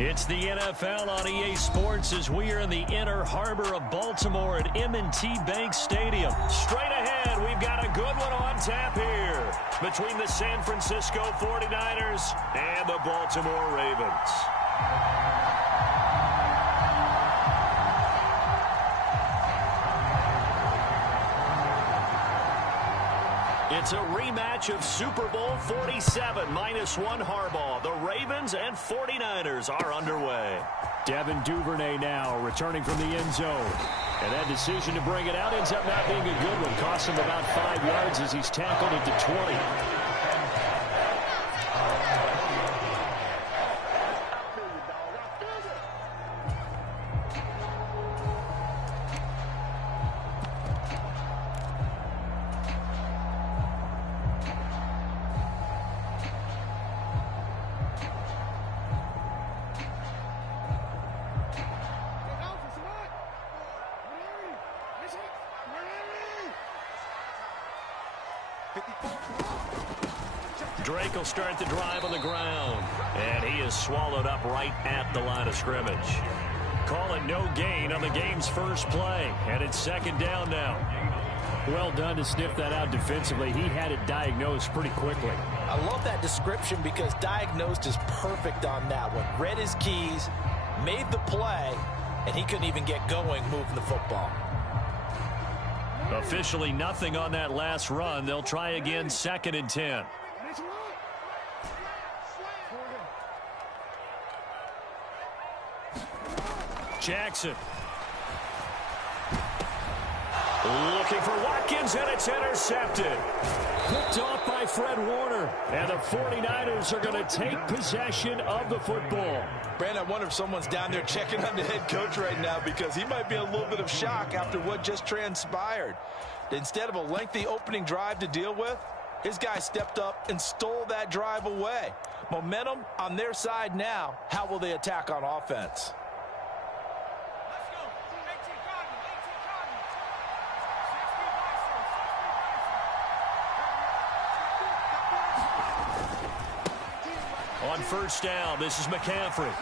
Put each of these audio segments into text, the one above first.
It's the NFL on EA Sports as we are in the inner harbor of Baltimore at M&T Bank Stadium. Straight ahead, we've got a good one on tap here between the San Francisco 49ers and the Baltimore Ravens. It's a rematch of Super Bowl 47 -1 Harbaugh. The Ravens and 49ers are underway. Devin Duvernay now returning from the end zone. And that decision to bring it out ends up not being a good one. Cost him about 5 yards as he's tackled at the 20. Drake will start the drive on the ground, and he is swallowed up right at the line of scrimmage. Call it no gain on the game's first play, and it's second down now. Well done to sniff that out defensively. He had it diagnosed pretty quickly. I love that description because diagnosed is perfect on that one. Read his keys, made the play, and he couldn't even get going moving the football. Officially nothing on that last run. They'll try again, 2nd and 10. Jackson. Looking for Watkins, and it's intercepted. Picked off by Fred Warner. And the 49ers are going to take possession of the football. Brandon, I wonder if someone's down there checking on the head coach right now because he might be in a little bit of shock after what just transpired. Instead of a lengthy opening drive to deal with, his guy stepped up and stole that drive away. Momentum on their side now. How will they attack on offense? On first down, this is McCaffrey.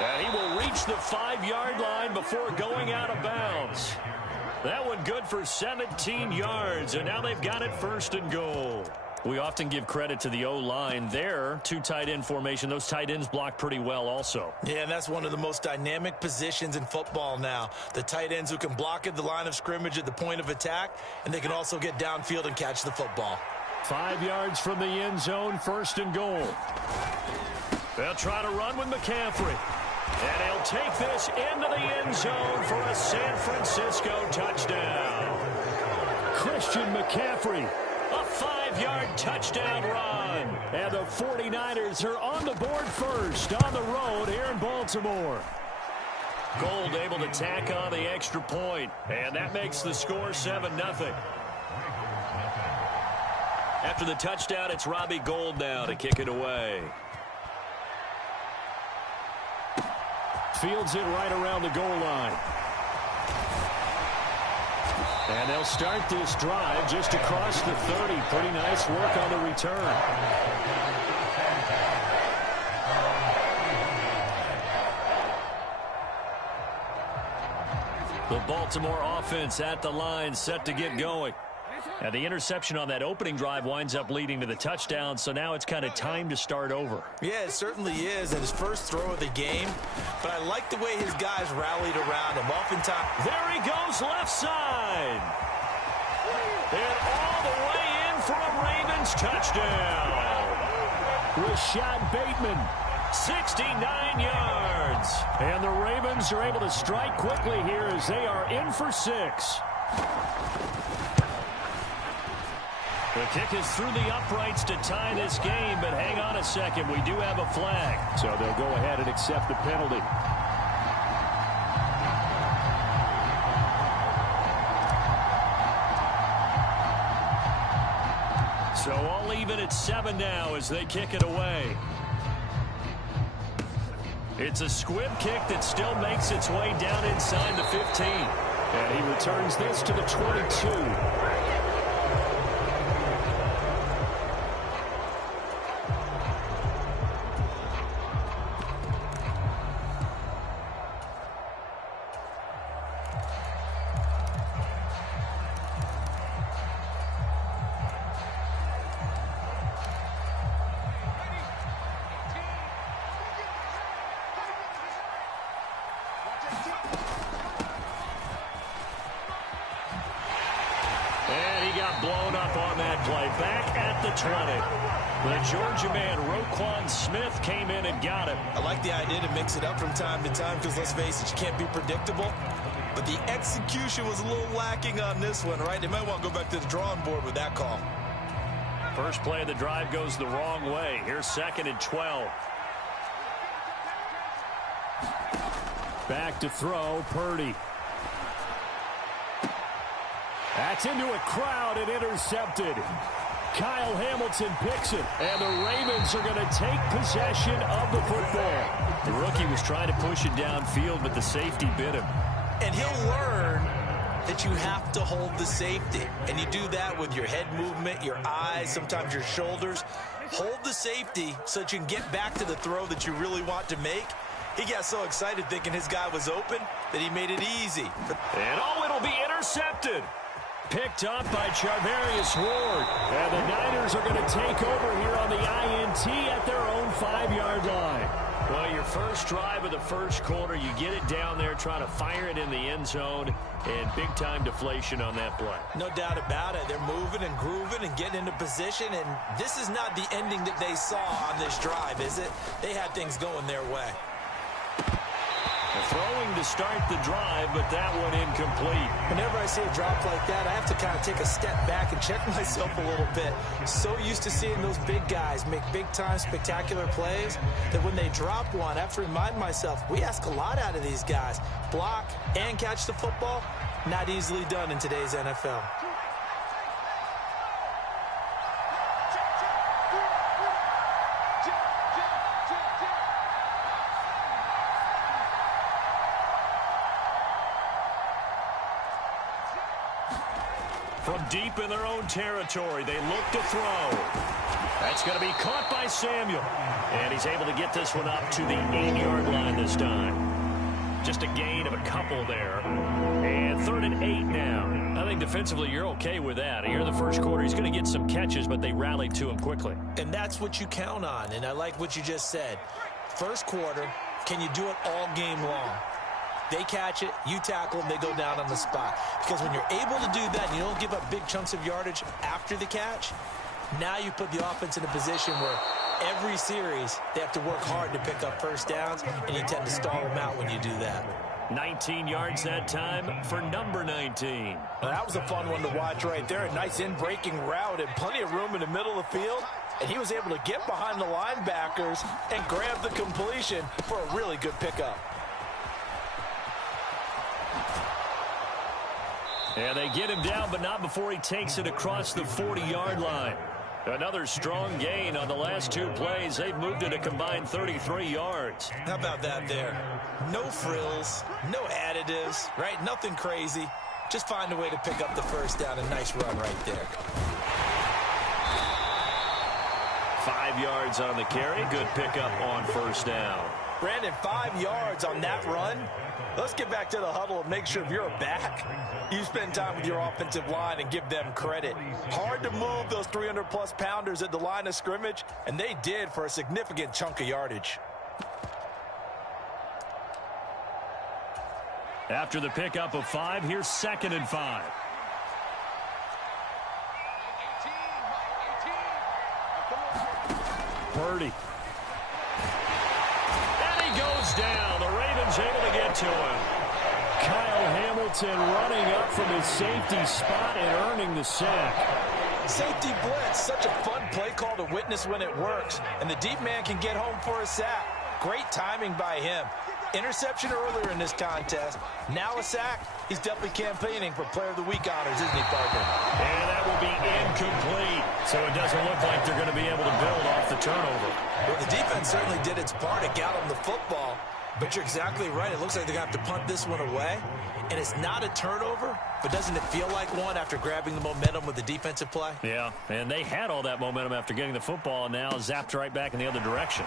And he will reach the 5-yard line before going out of bounds. That one good for 17 yards, and now they've got it 1st and goal. We often give credit to the O-line there. 2 tight end formation. Those tight ends block pretty well also. Yeah, and that's one of the most dynamic positions in football now. The tight ends who can block at the line of scrimmage at the point of attack, and they can also get downfield and catch the football. 5 yards from the end zone, 1st and goal. They'll try to run with McCaffrey. And he'll take this into the end zone for a San Francisco touchdown. Christian McCaffrey, a 5-yard touchdown run. And the 49ers are on the board first on the road here in Baltimore. Gold able to tack on the extra point, and that makes the score 7-0. After the touchdown, it's Robbie Gould now to kick it away. Fields it right around the goal line. And they'll start this drive just across the 30. Pretty nice work on the return. The Baltimore offense at the line, set to get going. And the interception on that opening drive winds up leading to the touchdown, so now it's kind of time to start over. Yeah, it certainly is, and his first throw of the game. But I like the way his guys rallied around him. Oftentimes, there he goes, left side. And all the way in for a Ravens touchdown. Rashad Bateman, 69 yards. And the Ravens are able to strike quickly here as they are in for 6. The kick is through the uprights to tie this game, but hang on a second. We do have a flag. So they'll go ahead and accept the penalty. So all even at 7 now as they kick it away. It's a squib kick that still makes its way down inside the 15. And he returns this to the 22. got blown up on that play. Back at the 20. The Georgia man, Roquan Smith, came in and got him. I like the idea to mix it up from time to time because, let's face it, you can't be predictable. But the execution was a little lacking on this one, right? They might want to go back to the drawing board with that call. First play of the drive goes the wrong way. Here's 2nd and 12. Back to throw, Purdy. That's into a crowd and intercepted. Kyle Hamilton picks it, and the Ravens are going to take possession of the football. The rookie was trying to push it downfield, but the safety bit him. And he'll learn that you have to hold the safety. And you do that with your head movement, your eyes, sometimes your shoulders. Hold the safety so that you can get back to the throw that you really want to make. He got so excited thinking his guy was open that he made it easy. And it'll be intercepted. Picked up by Charvarius Ward. And the Niners are going to take over here on the INT at their own 5-yard line. Well, your first drive of the first quarter, you get it down there, try to fire it in the end zone, and big-time deflation on that play. No doubt about it. They're moving and grooving and getting into position, and this is not the ending that they saw on this drive, is it? They had things going their way. Throwing to start the drive, but that one incomplete. Whenever I see a drop like that, I have to kind of take a step back and check myself a little bit. So used to seeing those big guys make big-time spectacular plays that when they drop one, I have to remind myself, we ask a lot out of these guys. Block and catch the football, not easily done in today's NFL. From deep in their own territory, they look to throw. That's going to be caught by Samuel. And he's able to get this one up to the 8-yard line this time. Just a gain of a couple there. And 3rd and 8 now. I think defensively you're okay with that. Here in the first quarter, he's going to get some catches, but they rallied to him quickly. And that's what you count on. And I like what you just said. First quarter, can you do it all game long? They catch it, you tackle them, they go down on the spot. Because when you're able to do that, and you don't give up big chunks of yardage after the catch, now you put the offense in a position where every series they have to work hard to pick up first downs, and you tend to stall them out when you do that. 19 yards that time for number 19. Well, that was a fun one to watch right there. A nice in-breaking route and plenty of room in the middle of the field. And he was able to get behind the linebackers and grab the completion for a really good pickup. And they get him down, but not before he takes it across the 40-yard line. Another strong gain on the last 2 plays. They've moved it a combined 33 yards. How about that there? No frills, no additives, right? Nothing crazy. Just find a way to pick up the first down. A nice run right there. 5 yards on the carry. Good pickup on first down. Brandon, 5 yards on that run. Let's get back to the huddle and make sure if you're a back, you spend time with your offensive line and give them credit. Hard to move those 300-plus pounders at the line of scrimmage, and they did for a significant chunk of yardage. After the pickup of 5, here's 2nd and 5. Purdy. And he goes down. The Ravens able to get to him. Kyle Hamilton running up from his safety spot and earning the sack. Safety blitz, such a fun play call to witness when it works. And the deep man can get home for a sack. Great timing by him. Interception earlier in this contest. Now a sack. He's definitely campaigning for Player of the Week honors, isn't he, Parker? And that will be incomplete. So it doesn't look like they're going to be able to build off the turnover. Well, the defense certainly did its part to got him the football. But you're exactly right. It looks like they're going to have to punt this one away. And it's not a turnover, but doesn't it feel like one after grabbing the momentum with the defensive play? Yeah, and they had all that momentum after getting the football, and now zapped right back in the other direction.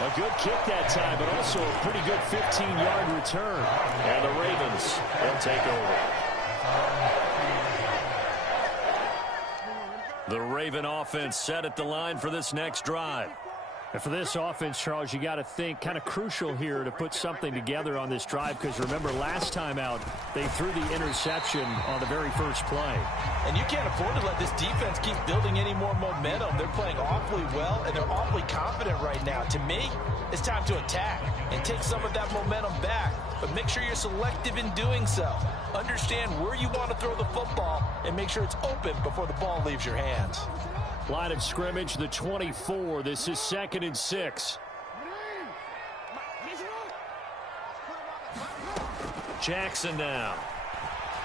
A good kick that time, but also a pretty good 15-yard return. And the Ravens will take over. The Raven offense set at the line for this next drive. And for this offense, Charles, you got to think kind of crucial here to put something together on this drive, because remember last time out they threw the interception on the very first play. And you can't afford to let this defense keep building any more momentum. They're playing awfully well, and they're awfully confident right now. To me, it's time to attack and take some of that momentum back, but make sure you're selective in doing so. Understand where you want to throw the football and make sure it's open before the ball leaves your hands. Line of scrimmage, the 24. This is 2nd and 6. Jackson now.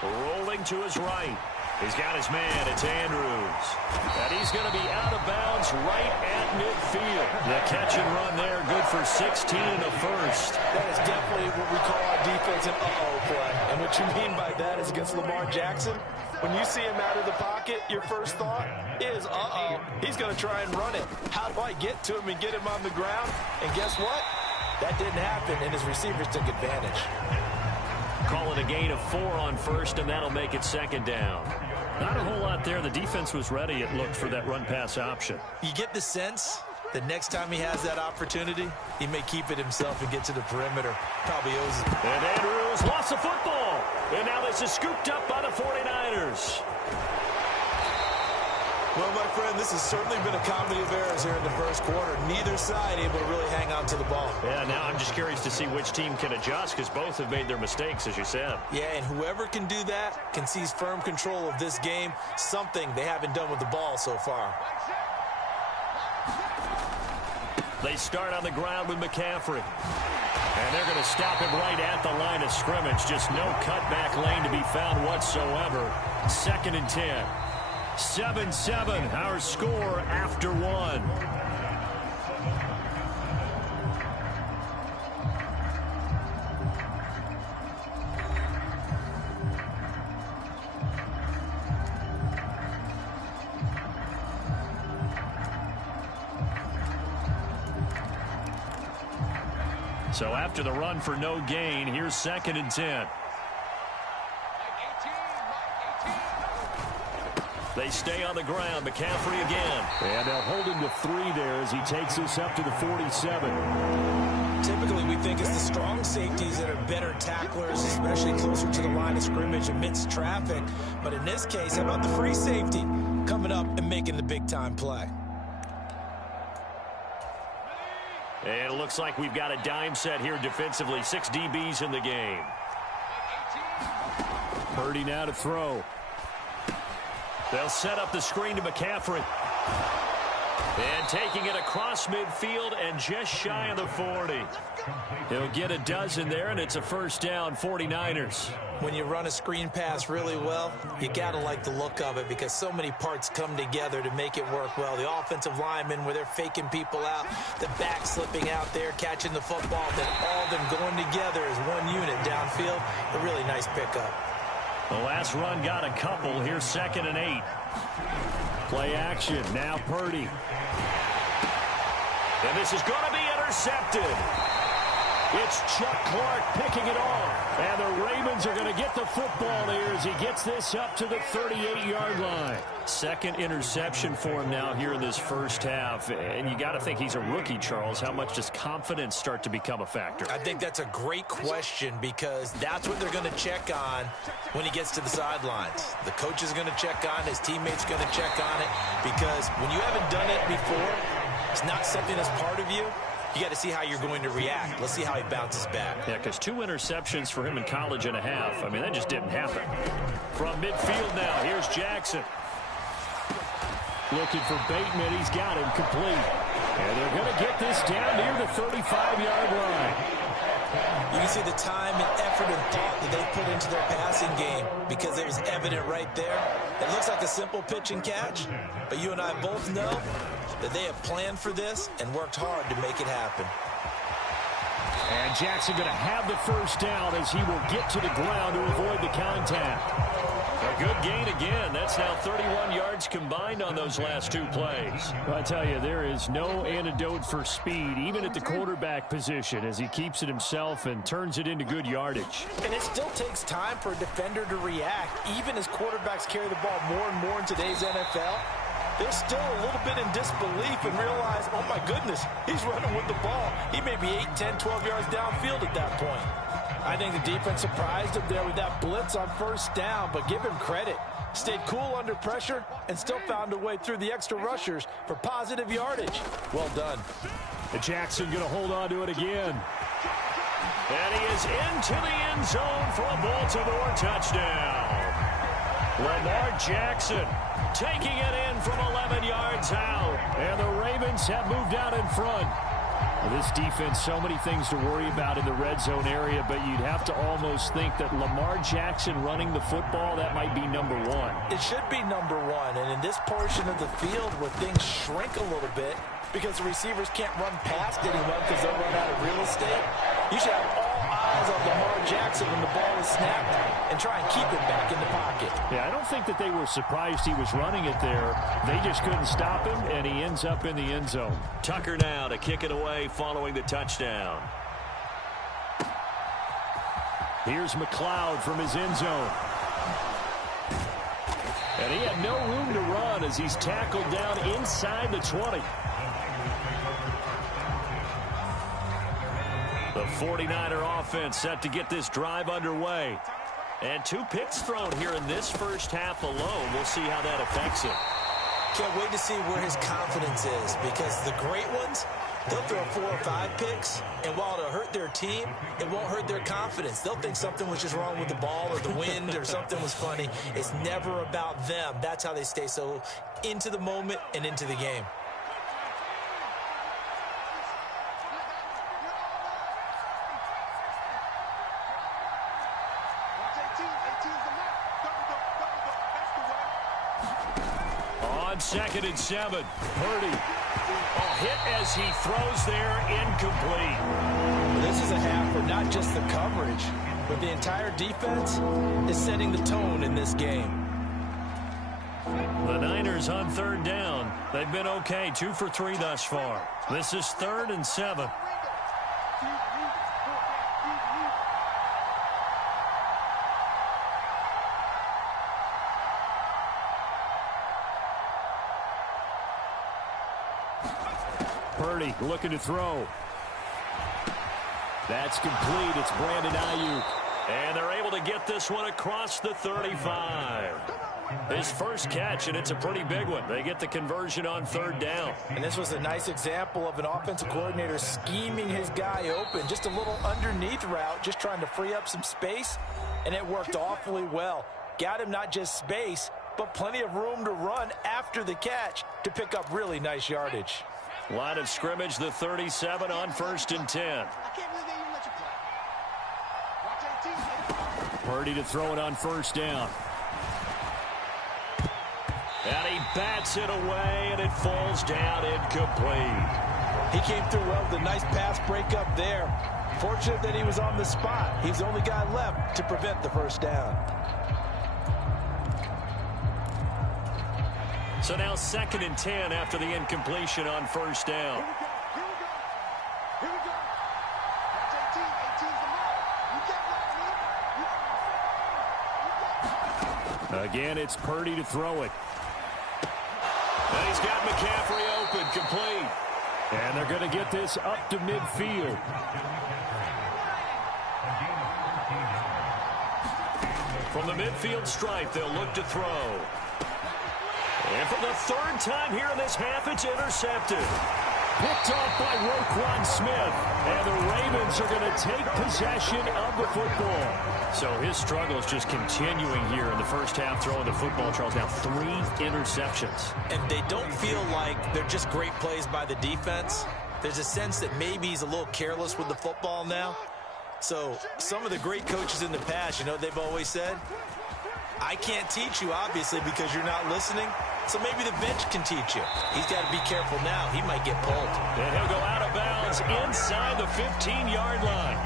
Rolling to his right. He's got his man. It's Andrews. And he's going to be out of bounds right at midfield. The catch and run there, good for 16 in the first. That is definitely what we call our defense an uh-oh play. And what you mean by that is against Lamar Jackson, when you see him out of the pocket, your first thought is, uh-oh, he's going to try and run it. How do I get to him and get him on the ground? And guess what? That didn't happen, and his receivers took advantage. Call it a gain of 4 on first, and that'll make it 2nd down. Not a whole lot there. The defense was ready, it looked, for that run-pass option. You get the sense that next time he has that opportunity, he may keep it himself and get to the perimeter. Probably owes it. And Andrews lost the football. And now this is scooped up by the 49ers. Well, my friend, this has certainly been a comedy of errors here in the first quarter. Neither side able to really hang on to the ball. Yeah, now I'm just curious to see which team can adjust, because both have made their mistakes, as you said. Yeah, and whoever can do that can seize firm control of this game, something they haven't done with the ball so far. They start on the ground with McCaffrey. And they're going to stop him right at the line of scrimmage. Just no cutback lane to be found whatsoever. 2nd and 10. 7-7, our score after 1. So after the run for no gain, here's 2nd and 10. They stay on the ground. McCaffrey again. And they'll hold him to 3 there as he takes us up to the 47. Typically, we think it's the strong safeties that are better tacklers, especially closer to the line of scrimmage amidst traffic. But in this case, how about the free safety coming up and making the big-time play? And it looks like we've got a dime set here defensively. 6 DBs in the game. Purdy now to throw. They'll set up the screen to McCaffrey. And taking it across midfield and just shy of the 40. He'll get a dozen there, and it's a first down, 49ers. When you run a screen pass really well, you got to like the look of it because so many parts come together to make it work well. The offensive linemen, where they're faking people out, the back slipping out there, catching the football, then all of them going together as one unit downfield. A really nice pickup. The last run got a couple. Here's 2nd and 8. Play action. Now Purdy. And this is going to be intercepted. It's Chuck Clark picking it off. And the Ravens are going to get the football here as he gets this up to the 38-yard line. 2nd interception for him now here in this first half. And you got to think he's a rookie, Charles. How much does confidence start to become a factor? I think that's a great question because that's what they're going to check on when he gets to the sidelines. The coach is going to check on it. His teammates going to check on it because when you haven't done it before, it's not something that's part of you. You got to see how you're going to react. Let's see how he bounces back. Yeah, because 2 interceptions for him in college and a half. I mean, that just didn't happen. From midfield now, here's Jackson. Looking for Bateman. He's got him complete. And they're going to get this down near the 35-yard line. You can see the time and effort and thought that they put into their passing game because it was evident right there. It looks like a simple pitch and catch, but you and I both know that they have planned for this and worked hard to make it happen. And Jackson going to have the first down as he will get to the ground to avoid the contact. A good gain again. That's now 31 yards combined on those last 2 plays. I tell you, there is no antidote for speed, even at the quarterback position, as he keeps it himself and turns it into good yardage. And it still takes time for a defender to react, even as quarterbacks carry the ball more and more in today's NFL. they're still a little bit in disbelief and realize, oh my goodness, he's running with the ball. He may be 8, 10, 12 yards downfield at that point. I think the defense surprised him there with that blitz on first down, but give him credit. Stayed cool under pressure and still found a way through the extra rushers for positive yardage. Well done. Jackson going to hold on to it again. And he is into the end zone for a Baltimore touchdown. Lamar Jackson taking it in from 11 yards out. And the Ravens have moved out in front. This defense, so many things to worry about in the red zone area, but you'd have to almost think that Lamar Jackson running the football, that might be number one. It should be number one, and in this portion of the field where things shrink a little bit because the receivers can't run past anyone because they'll run out of real estate, you should have all eyes on Lamar Jackson when the ball is snapped and try and keep it back in the pocket. Yeah, I don't think that they were surprised he was running it there. They just couldn't stop him, and he ends up in the end zone. Tucker now to kick it away following the touchdown. Here's McLeod from his end zone. And he had no room to run as he's tackled down inside the 20. The 49er offense set to get this drive underway. And 2 picks thrown here in this first half alone. We'll see how that affects him. Can't wait to see where his confidence is, because the great ones, they'll throw 4 or 5 picks, and while it'll hurt their team, it won't hurt their confidence. They'll think something was just wrong with the ball or the wind or something was funny. It's never about them. That's how they stay so into the moment and into the game. On 2nd and 7, Purdy. A hit as he throws there, incomplete. This is a half where not just the coverage, but the entire defense is setting the tone in this game. The Niners on 3rd down. They've been okay, 2 for 3 thus far. This is 3rd and 7. Purdy looking to throw. That's complete. It's Brandon Ayuk. And they're able to get this one across the 35. His first catch, and it's a pretty big one. They get the conversion on 3rd down. And this was a nice example of an offensive coordinator scheming his guy open. Just a little underneath route, just trying to free up some space, and it worked awfully well. Got him not just space, but plenty of room to run after the catch to pick up really nice yardage. Line of scrimmage, the 37 on 1st and 10. Purdy to throw it on 1st down. And he bats it away, and it falls down incomplete. He came through well with a nice pass breakup there. Fortunate that he was on the spot. He's the only guy left to prevent the first down. So now 2nd and 10 after the incompletion on 1st down. Again, it's Purdy to throw it. And he's got McCaffrey open, complete. And they're going to get this up to midfield. From the midfield stripe, they'll look to throw. And for the 3rd time here in this half, it's intercepted. Picked off by Roquan Smith. And the Ravens are going to take possession of the football. So his struggle is just continuing here in the first half, throwing the football. Charles, now 3 interceptions. And they don't feel like they're just great plays by the defense. There's a sense that maybe he's a little careless with the football now. So some of the great coaches in the past, you know, they've always said, I can't teach you, obviously, because you're not listening. So maybe the bench can teach you. He's got to be careful now. He might get pulled. And he'll go out of bounds inside the 15-yard line.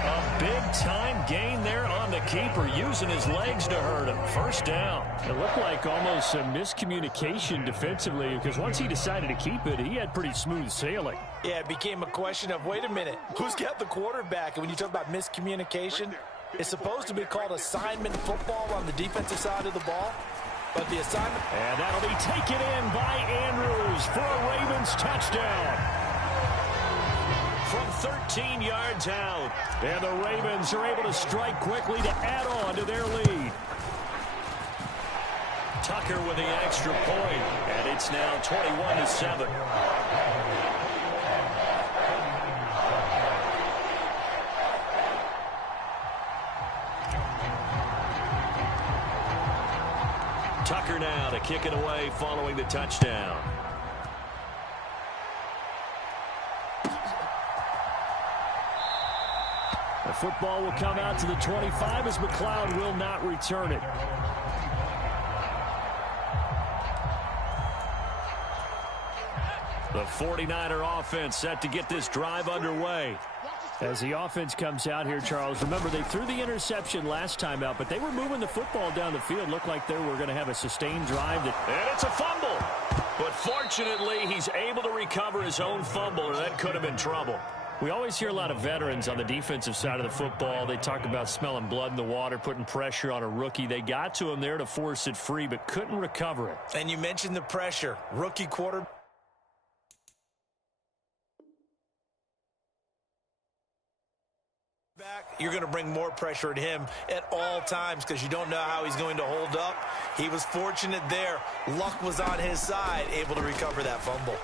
A big-time gain there on the keeper, using his legs to hurt him. First down. It looked like almost a miscommunication defensively, because once he decided to keep it, he had pretty smooth sailing. Yeah, it became a question of, wait a minute, who's got the quarterback? And when you talk about miscommunication, it's supposed to be called assignment football on the defensive side of the ball. But the assignment... And that'll be taken in by Andrews for a Ravens touchdown. From 13 yards out. And the Ravens are able to strike quickly to add on to their lead. Tucker with the extra point. And it's now 21-7. Tucker now to kick it away following the touchdown. The football will come out to the 25 as McLeod will not return it. The 49er offense set to get this drive underway. As the offense comes out here, Charles, remember they threw the interception last time out, but they were moving the football down the field. Looked like they were going to have a sustained drive. And it's a fumble. But fortunately, he's able to recover his own fumble, or that could have been trouble. We always hear a lot of veterans on the defensive side of the football. They talk about smelling blood in the water, putting pressure on a rookie. They got to him there to force it free, but couldn't recover it. And you mentioned the pressure. Rookie quarterback. You're going to bring more pressure at him at all times because you don't know how he's going to hold up. He was fortunate there. Luck was on his side, able to recover that fumble.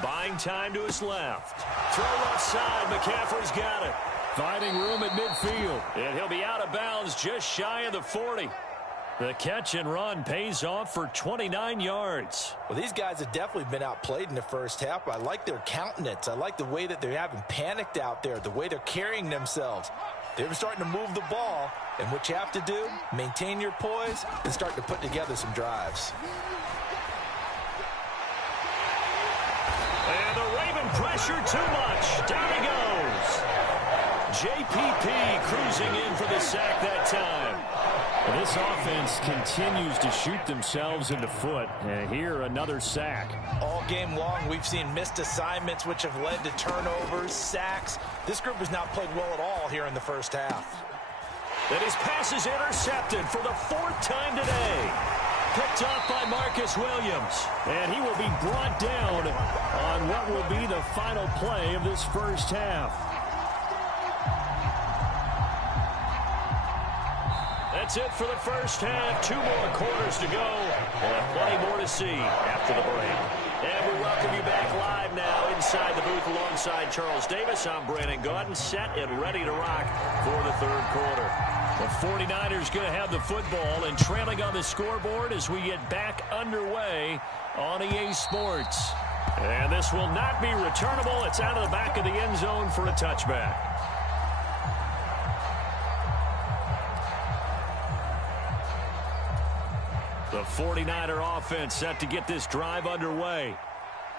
Buying time to his left. Throw left side. McCaffrey's got it. Finding room at midfield. And he'll be out of bounds just shy of the 40. The catch and run pays off for 29 yards. Well, these guys have definitely been outplayed in the first half. I like their countenance. I like the way that they haven't panicked out there, the way they're carrying themselves. They're starting to move the ball, and what you have to do, maintain your poise and start to put together some drives. And the Raven pressure too much. Down he goes. JPP cruising in for the sack that time. This offense continues to shoot themselves in the foot. And here, another sack. All game long, we've seen missed assignments, which have led to turnovers, sacks. This group has not played well at all here in the first half. And his pass is intercepted for the 4th time today. Picked off by Marcus Williams. And he will be brought down on what will be the final play of this first half. That's it for the first half. 2 more quarters to go. And plenty more to see after the break. And we welcome you back live now inside the booth alongside Charles Davis. I'm Brandon Gaudin, set and ready to rock for the 3rd quarter. The 49ers going to have the football and trailing on the scoreboard as we get back underway on EA Sports. And this will not be returnable. It's out of the back of the end zone for a touchback. The 49er offense set to get this drive underway.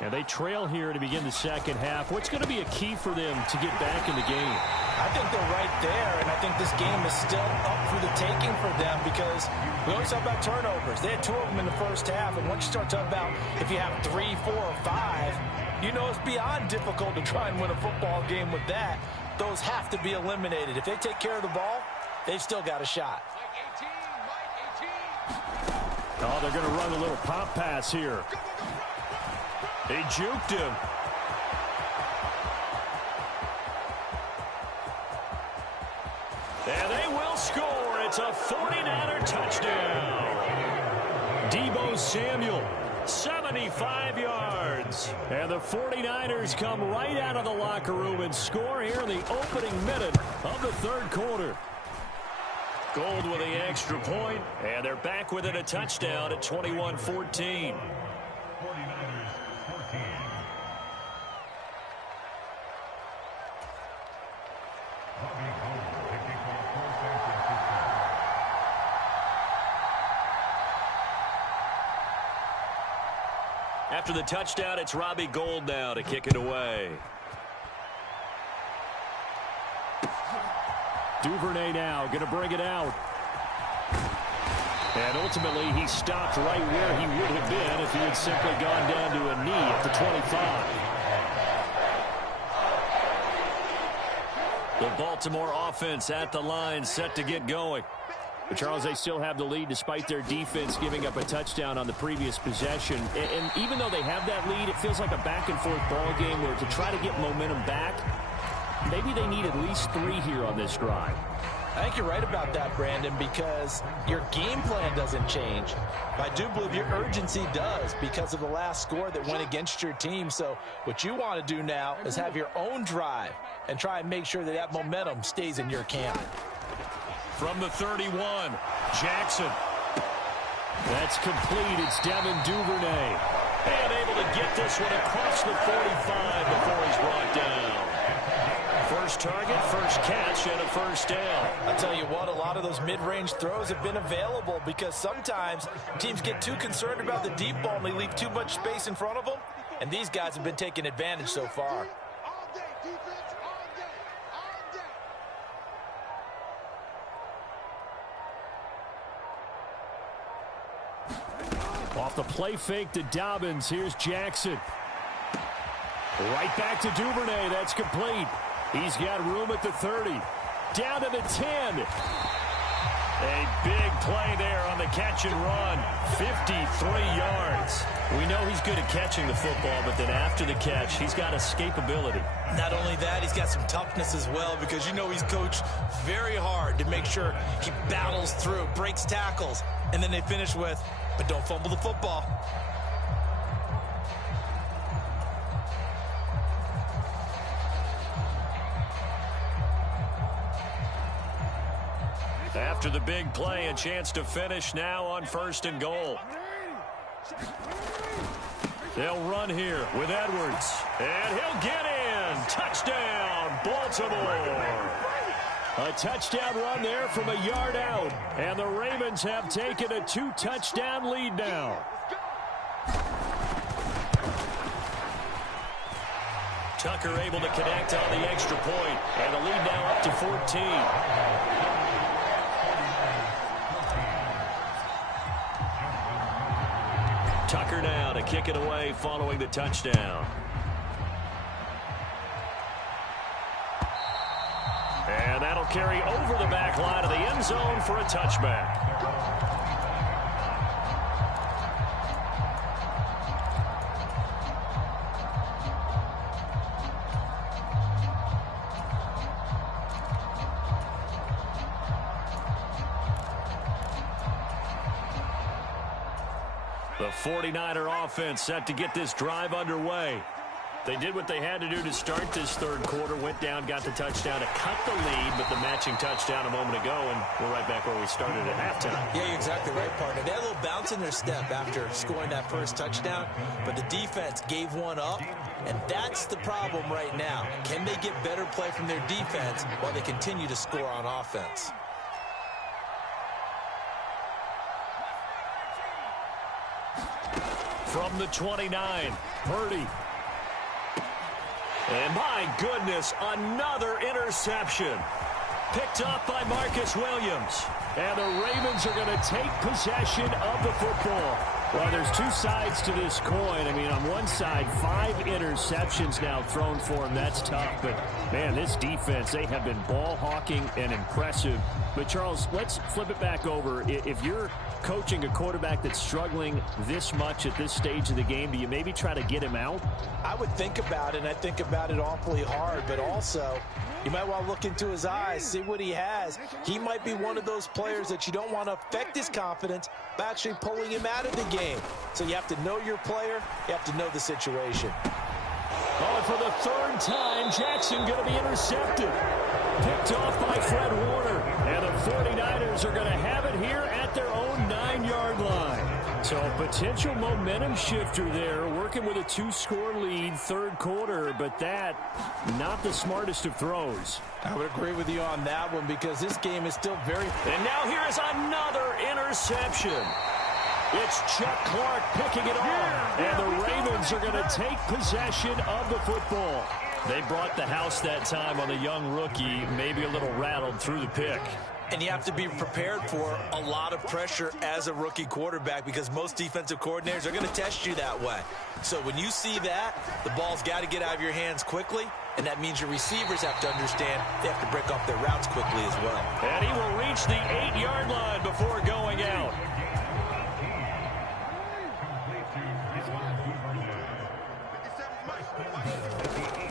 And they trail here to begin the second half. What's going to be a key for them to get back in the game? I think they're right there, and I think this game is still up for the taking for them because we always talk about turnovers. They had 2 of them in the first half, and once you start talking about if you have 3, 4, or 5, you know it's beyond difficult to try and win a football game with that. Those have to be eliminated. If they take care of the ball, they've still got a shot. Oh, they're going to run a little pop pass here. He juked him. And they will score. It's a 49er touchdown. Deebo Samuel, 75 yards. And the 49ers come right out of the locker room and score here in the opening minute of the 3rd quarter. Gold with the extra point, and they're back within a touchdown at 21-14. After the touchdown, it's Robbie Gould now to kick it away. Duvernay now going to bring it out. And ultimately, he stopped right where he would have been if he had simply gone down to a knee at the 25. The Baltimore offense at the line set to get going. But, Charles, they still have the lead despite their defense giving up a touchdown on the previous possession. And even though they have that lead, it feels like a back-and-forth ball game where to try to get momentum back, maybe they need at least 3 here on this drive. I think you're right about that, Brandon, because your game plan doesn't change. I do believe your urgency does because of the last score that went against your team. So what you want to do now is have your own drive and try and make sure that that momentum stays in your camp. From the 31, Jackson. That's complete. It's Devin Duvernay. And able to get this one across the 45 before he's brought down. First target, first catch, and a first down. I'll tell you what, a lot of those mid-range throws have been available because sometimes teams get too concerned about the deep ball and they leave too much space in front of them. And these guys have been taking advantage so far. Off the play fake to Dobbins. Here's Jackson. Right back to Duvernay. That's complete. He's got room at the 30. Down to the 10. A big play there on the catch and run. 53 yards. We know he's good at catching the football, but then after the catch, he's got escapability. Not only that, he's got some toughness as well because you know he's coached very hard to make sure he battles through, breaks tackles, and then they finish with, but don't fumble the football. After the big play, a chance to finish now on 1st and goal. They'll run here with Edwards. And he'll get in. Touchdown, Baltimore. A touchdown run there from a yard out. And the Ravens have taken a 2-touchdown lead now. Tucker able to connect on the extra point. And the lead now up to 14. Tucker now to kick it away following the touchdown. And that'll carry over the back line of the end zone for a touchback. The 49er offense set to get this drive underway. They did what they had to do to start this third quarter, went down, got the touchdown to cut the lead, but the matching touchdown a moment ago, and we're right back where we started at halftime. Yeah, you're exactly right, partner. They had a little bounce in their step after scoring that first touchdown, but the defense gave one up, and that's the problem right now. Can they get better play from their defense while they continue to score on offense? From the 29, Purdy. And my goodness, another interception. Picked up by Marcus Williams. And the Ravens are going to take possession of the football. Well, there's two sides to this coin. I mean, on one side, 5 interceptions now thrown for him. That's tough. But, man, this defense, they have been ball hawking and impressive. But, Charles, let's flip it back over. If you're coaching a quarterback that's struggling this much at this stage of the game, do you maybe try to get him out? I would think about it, and I think about it awfully hard. But also, you might want to look into his eyes, see what he has. He might be one of those players that you don't want to affect his confidence by actually pulling him out of the game. So you have to know your player. You have to know the situation. Oh, and for the 3rd time, Jackson going to be intercepted. Picked off by Fred Warner. And the 49ers are going to have it here at their own 9-yard line. So a potential momentum shifter there, working with a 2-score lead, third quarter, but that, not the smartest of throws. I would agree with you on that one because this game is still very... And now here is another interception. It's Chuck Clark picking it off, and the Ravens are going to take possession of the football. They brought the house that time on the young rookie, maybe a little rattled through the pick. And you have to be prepared for a lot of pressure as a rookie quarterback because most defensive coordinators are going to test you that way. So when you see that, the ball's got to get out of your hands quickly, and that means your receivers have to understand they have to break off their routes quickly as well. And he will reach the 8-yard line before going out.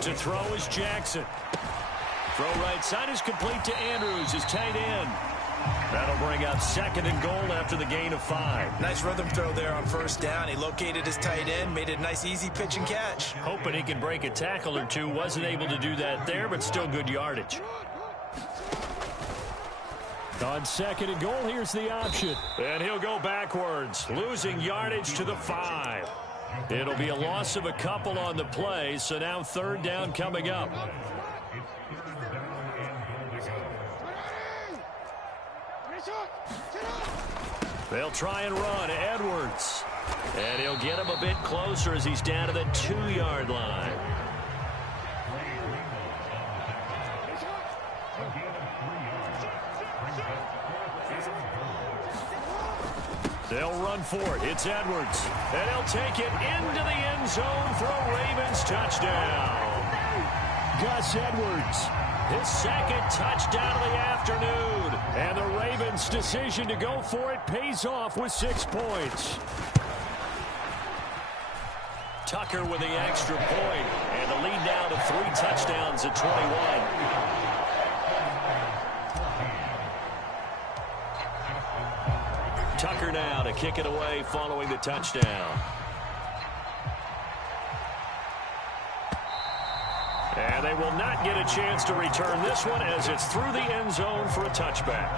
To throw is Jackson. Throw right side is complete to Andrews, his tight end. That'll bring up 2nd and goal after the gain of 5. Nice rhythm throw there on 1st down. He located his tight end, made it a nice easy pitch and catch. Hoping he can break a tackle or two. Wasn't able to do that there, but still good yardage. On 2nd and goal, here's the option. And he'll go backwards, losing yardage to the 5. It'll be a loss of a couple on the play, so now 3rd down coming up. They'll try and run. Edwards. And he'll get him a bit closer as he's down to the 2-yard line. They'll run for it. It's Edwards. And he'll take it into the end zone for a Ravens touchdown. Gus Edwards, his 2nd touchdown of the afternoon. And the Ravens' decision to go for it pays off with 6 points. Tucker with the extra point. And the lead now to 3 touchdowns at 21. Tucker now to kick it away following the touchdown. And they will not get a chance to return this one as it's through the end zone for a touchback.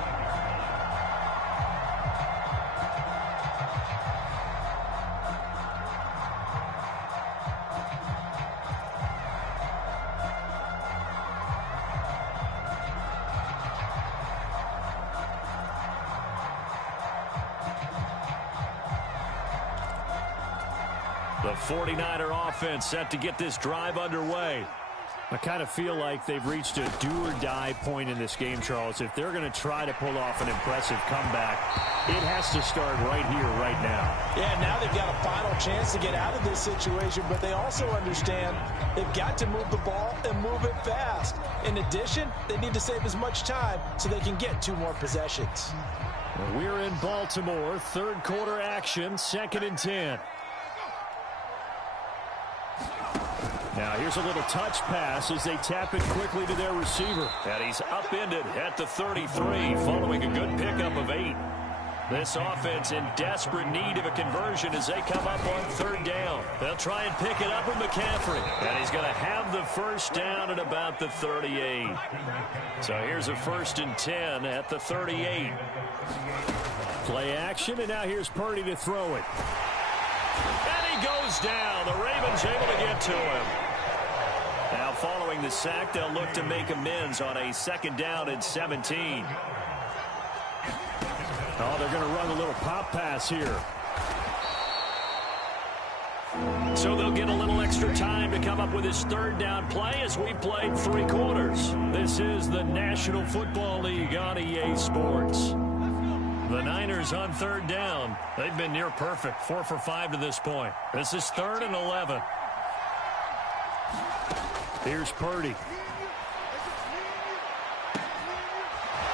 The 49er offense set to get this drive underway. I kind of feel like they've reached a do-or-die point in this game, Charles. If they're going to try to pull off an impressive comeback, it has to start right here, right now. Yeah, now they've got a final chance to get out of this situation, but they also understand they've got to move the ball and move it fast. In addition, they need to save as much time so they can get 2 more possessions. We're in Baltimore, 3rd quarter action, 2nd and 10. Now here's a little touch pass as they tap it quickly to their receiver. And he's upended at the 33 following a good pickup of 8. This offense in desperate need of a conversion as they come up on 3rd down. They'll try and pick it up with McCaffrey. And he's going to have the 1st down at about the 38. So here's a 1st and 10 at the 38. Play action, and now here's Purdy to throw it. And he goes down. The Ravens able to get to him. Now following the sack, they'll look to make amends on a 2nd down and 17. Oh, they're going to run a little pop pass here. So they'll get a little extra time to come up with his 3rd down play as we played 3 quarters. This is the National Football League on EA Sports. The Niners on 3rd down. They've been near perfect, 4 for 5 to this point. This is 3rd and 11. Here's Purdy.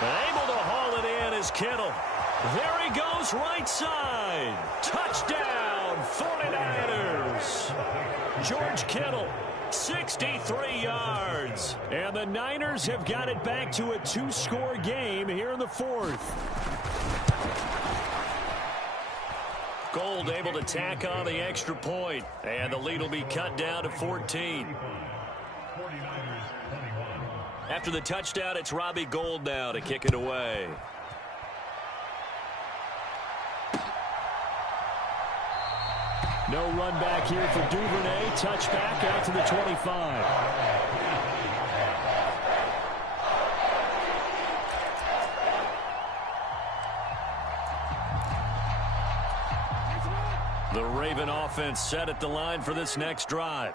And able to haul it in is Kittle. There he goes, right side. Touchdown, 49ers. George Kittle, 63 yards. And the Niners have got it back to a 2-score game here in the 4th. Gold able to tack on the extra point. And the lead will be cut down to 14. After the touchdown, it's Robbie Gould now to kick it away. No run back here for Duvernay. Touchback out to the 25. The Raven offense set at the line for this next drive.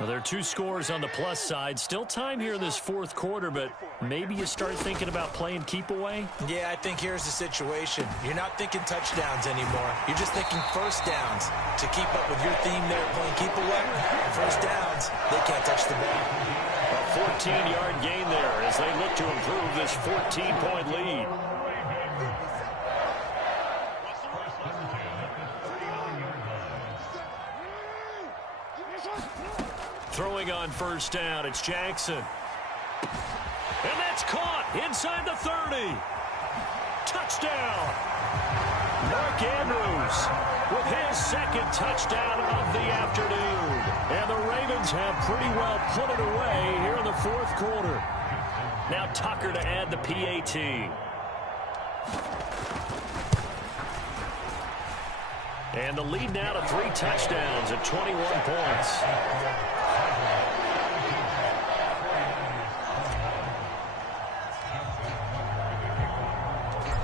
Now, there are 2 scores on the plus side. Still time here in this 4th quarter, but maybe you start thinking about playing keep away? Yeah, I think here's the situation. You're not thinking touchdowns anymore. You're just thinking 1st downs. To keep up with your theme there, playing keep away, 1st downs, they can't touch the ball. 14-yard gain there as they look to improve this 14-point lead. Throwing on first down, it's Jackson. And that's caught inside the 30. Touchdown. Mark Andrews with his second touchdown of the afternoon. And the Ravens have pretty well put it away here in the fourth quarter. Now Tucker to add the PAT. And the lead now to 3 touchdowns at 21 points.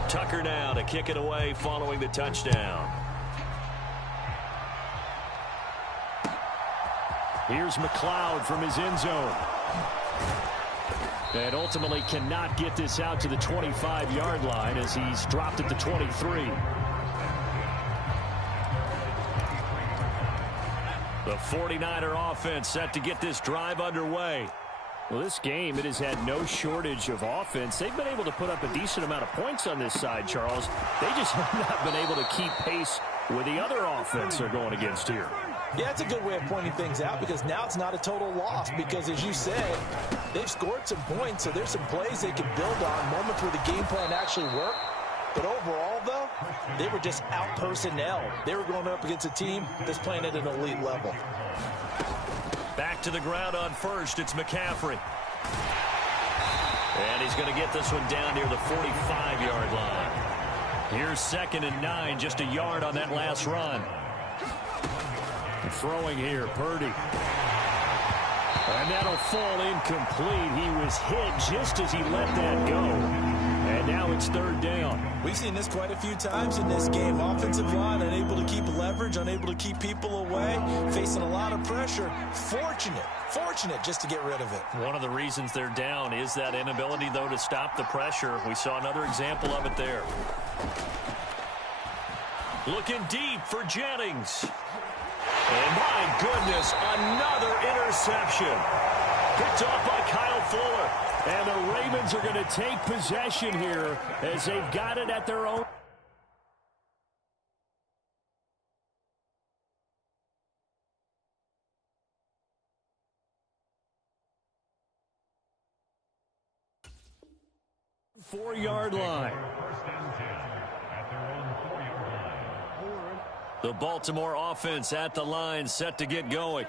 Tucker now to kick it away following the touchdown. Here's McLeod from his end zone. And ultimately cannot get this out to the 25-yard line as he's dropped at the 23. The 49er offense set to get this drive underway. Well, this game, it has had no shortage of offense. They've been able to put up a decent amount of points on this side, Charles. They just have not been able to keep pace with the other offense they're going against here. Yeah, that's a good way of pointing things out because now it's not a total loss because, as you said, they've scored some points, so there's some plays they can build on, moments where the game plan actually worked. But overall, though, they were just out-personnel. They were going up against a team that's playing at an elite level. Back to the ground on first, it's McCaffrey. And he's going to get this one down near the 45-yard line. Here's 2nd and 9, just a yard on that last run. Throwing here, Purdy. And that'll fall incomplete. He was hit just as he let that go. And now it's 3rd down. We've seen this quite a few times in this game. Offensive line unable to keep leverage, unable to keep people away, facing a lot of pressure. Fortunate just to get rid of it. One of the reasons they're down is that inability, though, to stop the pressure. We saw another example of it there. Looking deep for Jennings. And my goodness, another interception. Picked off by Kyle Fuller. And the Ravens are going to take possession here as they've got it at their own. Four-yard line. The Baltimore offense at the line, set to get going.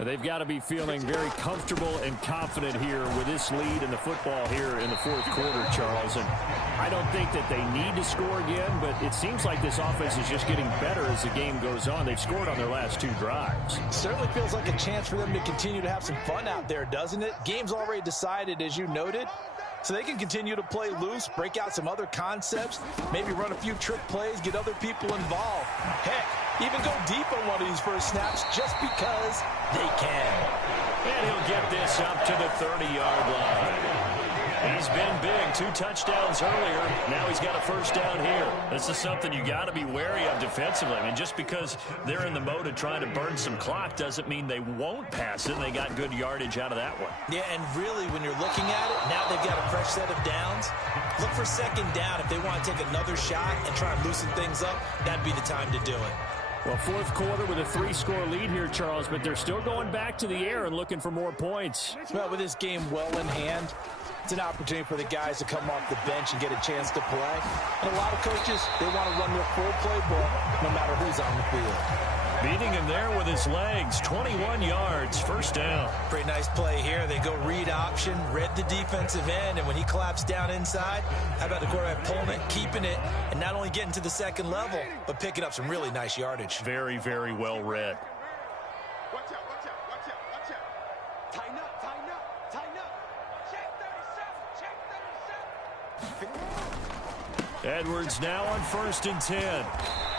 They've got to be feeling very comfortable and confident here with this lead in the football here in the fourth quarter, Charles. And I don't think that they need to score again, but it seems like this offense is just getting better as the game goes on. They've scored on their last 2 drives. Certainly feels like a chance for them to continue to have some fun out there, doesn't it? Game's already decided, as you noted. So they can continue to play loose, break out some other concepts, maybe run a few trick plays, get other people involved. Heck, even go deep on one of these first snaps just because they can. And he'll get this up to the 30-yard line. He's been big, 2 touchdowns earlier. Now he's got a first down here. This is something you got to be wary of defensively. I mean, just because they're in the mode of trying to burn some clock doesn't mean they won't pass it. They got good yardage out of that one. Yeah, and really, when you're looking at it, now they've got a fresh set of downs. Look for 2nd down. If they want to take another shot and try and loosen things up, that'd be the time to do it. Well, fourth quarter with a 3-score lead here, Charles, but they're still going back to the air and looking for more points. Well, with this game well in hand, it's an opportunity for the guys to come off the bench and get a chance to play. And a lot of coaches, they want to run their full playbook no matter who's on the field. Beating him there with his legs, 21 yards, first down. Pretty nice play here. They go read option, read the defensive end, and when he collapsed down inside, how about the quarterback pulling it, keeping it, and not only getting to the 2nd level, but picking up some really nice yardage. Very, very well read. Watch out, watch out, watch out, watch out. Tighten up, tighten up, tighten up. Check 37, check 37. Edwards now on 1st and 10.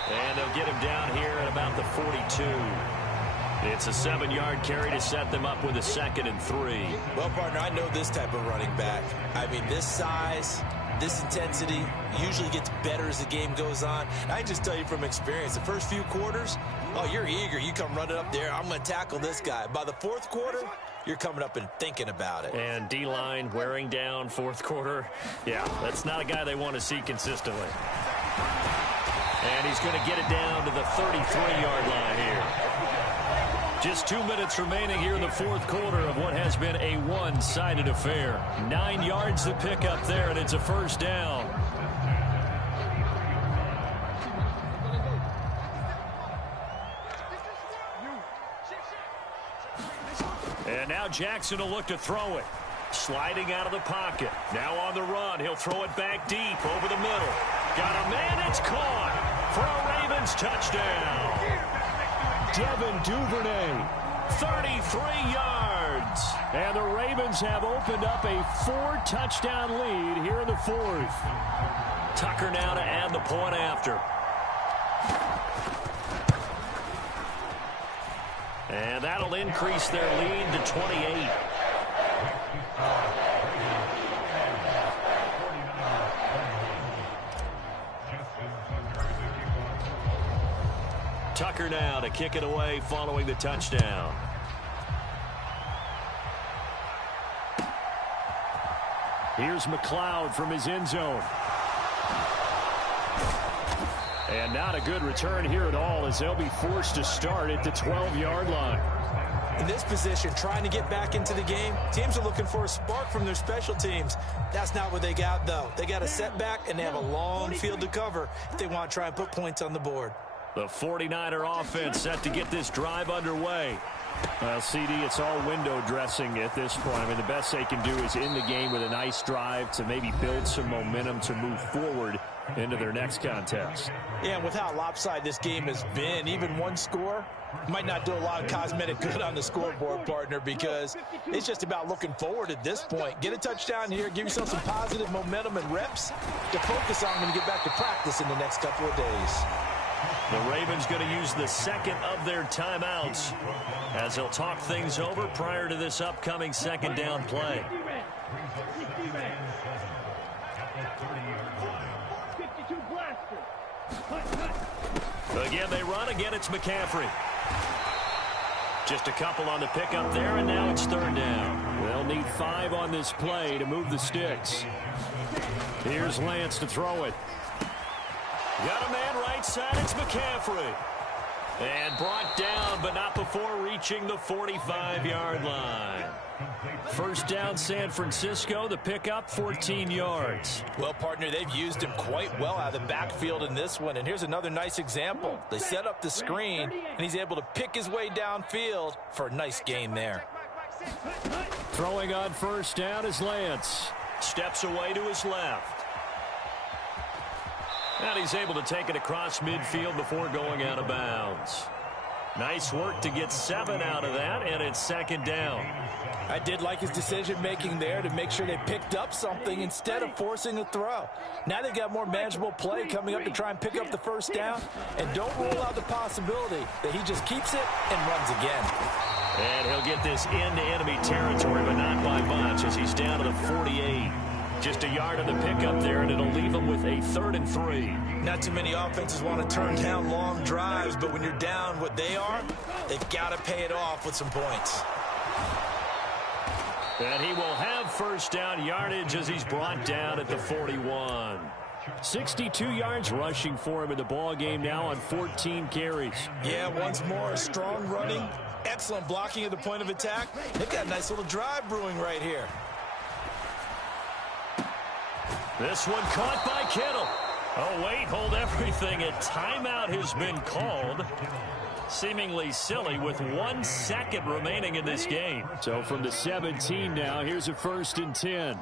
And they'll get him down here at about the 42. It's a 7-yard carry to set them up with a 2nd and 3. Well, partner, I know this type of running back. I mean, this size, this intensity usually gets better as the game goes on. I can just tell you from experience, the first few quarters, oh, you're eager. You come running up there, I'm going to tackle this guy. By the fourth quarter, you're coming up and thinking about it. And D-line wearing down fourth quarter. Yeah, that's not a guy they want to see consistently. And he's going to get it down to the 33-yard line here. Just 2 minutes remaining here in the fourth quarter of what has been a one-sided affair. 9 yards to pick up there, and it's a first down. And now Jackson will look to throw it. Sliding out of the pocket. Now on the run. He'll throw it back deep over the middle. Got a man. It's caught for a Ravens touchdown. Devin Duvernay, 33 yards. And the Ravens have opened up a 4-touchdown lead here in the fourth. Tucker now to add the point after. And that'll increase their lead to 28. Tucker now to kick it away following the touchdown. Here's McLeod from his end zone. And not a good return here at all as they'll be forced to start at the 12-yard line. In this position, trying to get back into the game, teams are looking for a spark from their special teams. That's not what they got, though. They got a setback, and they have a long field to cover if they want to try and put points on the board. The 49er offense set to get this drive underway. Well, CD, it's all window dressing at this point. I mean, the best they can do is in the game with a nice drive to maybe build some momentum to move forward into their next contest. Yeah, and with how lopsided this game has been, even one score might not do a lot of cosmetic good on the scoreboard, partner, because it's just about looking forward at this point. Get a touchdown here, give yourself some positive momentum and reps to focus on when you get back to practice in the next couple of days. The Ravens going to use the second of their timeouts as they'll talk things over prior to this upcoming second down play. Again, they run. Again, it's McCaffrey. Just a couple on the pickup there, and now it's third down. They'll need 5 on this play to move the sticks. Here's Lance to throw it. Got a man right side. It's McCaffrey. And brought down, but not before reaching the 45-yard line. First down, San Francisco. The pickup, 14 yards. Well, partner, they've used him quite well out of the backfield in this one. And here's another nice example. They set up the screen, and he's able to pick his way downfield for a nice gain there. Throwing on first down is Lance. Steps away to his left. And he's able to take it across midfield before going out of bounds. Nice work to get 7 out of that, and it's second down. I did like his decision-making there to make sure they picked up something instead of forcing a throw. Now they've got more manageable play coming up to try and pick up the first down, and don't rule out the possibility that he just keeps it and runs again. And he'll get this into enemy territory, but not by much as he's down to the 48. Just a yard of the pickup there, and it'll leave him with a 3rd and 3. Not too many offenses want to turn down long drives, but when you're down what they are, they've got to pay it off with some points. And he will have first down yardage as he's brought down at the 41. 62 yards rushing for him in the ball game now on 14 carries. Yeah, once more, strong running, excellent blocking at the point of attack. They've got a nice little drive brewing right here. This one caught by Kittle. Oh, wait, hold everything. A timeout has been called. Seemingly silly with 1 second remaining in this game. So from the 17 now, here's a 1st and 10.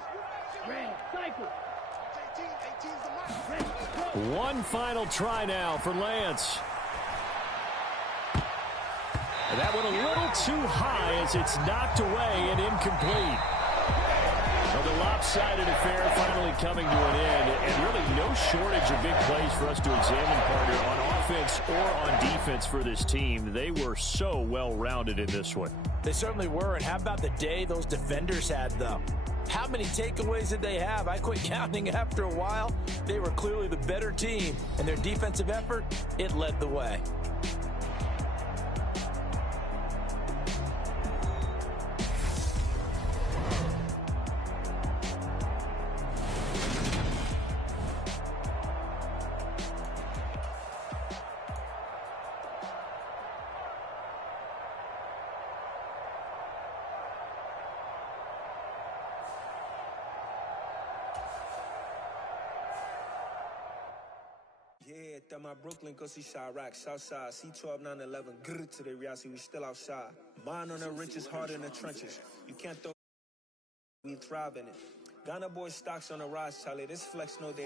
One final try now for Lance. And that went a little too high as it's knocked away and incomplete. Well, the lopsided affair finally coming to an end, and really no shortage of big plays for us to examine, partner, on offense or on defense for this team. They were so well-rounded in this one. They certainly were, and how about the day those defenders had, though? How many takeaways did they have? I quit counting after a while. They were clearly the better team, and their defensive effort, it led the way. Yeah, that my Brooklyn, go see Chirac, Southside, C12, 911, grr to the reality, we still outside. Mine on the wrenches, hard in the trenches. You can't throw, we thrive in it. Ghana boy stocks on the rise, Charlie, this flex no day.